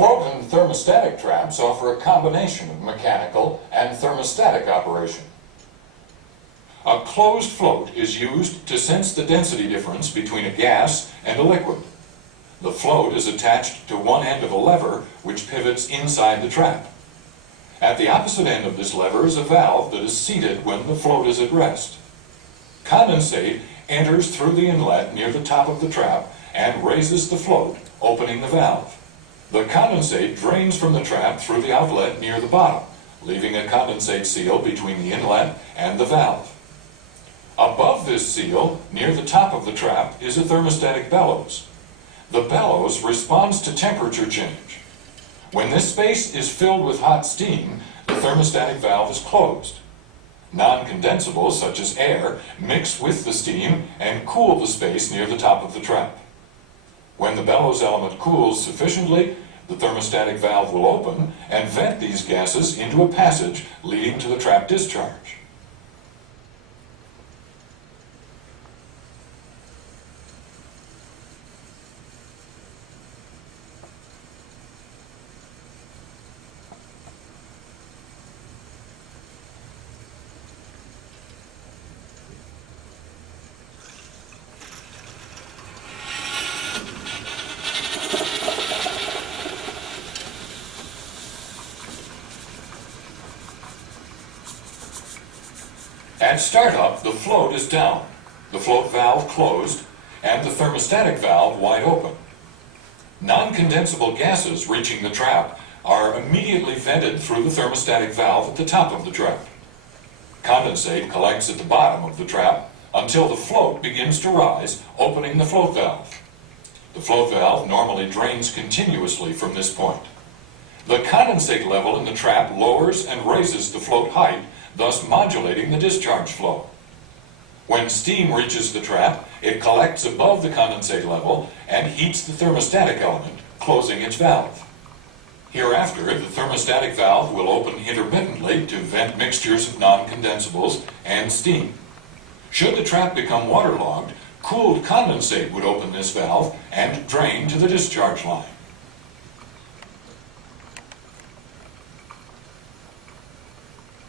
Float and thermostatic traps offer a combination of mechanical and thermostatic operation. A closed float is used to sense the density difference between a gas and a liquid. The float is attached to one end of a lever which pivots inside the trap. At the opposite end of this lever is a valve that is seated when the float is at rest. Condensate enters through the inlet near the top of the trap and raises the float, opening the valve. The condensate drains from the trap through the outlet near the bottom, leaving a condensate seal between the inlet and the valve. Above this seal, near the top of the trap, is a thermostatic bellows. The bellows responds to temperature change. When this space is filled with hot steam, the thermostatic valve is closed. Non-condensables, such as air, mix with the steam and cool the space near the top of the trap. When the bellows element cools sufficiently, the thermostatic valve will open and vent these gases into a passage leading to the trap discharge. At startup, the float is down, the float valve closed, and the thermostatic valve wide open. Non-condensable gases reaching the trap are immediately vented through the thermostatic valve at the top of the trap. Condensate collects at the bottom of the trap until the float begins to rise, opening the float valve. The float valve normally drains continuously from this point. The condensate level in the trap lowers and raises the float height, thus modulating the discharge flow. When steam reaches the trap, it collects above the condensate level and heats the thermostatic element, closing its valve. Hereafter, the thermostatic valve will open intermittently to vent mixtures of non-condensables and steam. Should the trap become waterlogged, cooled condensate would open this valve and drain to the discharge line.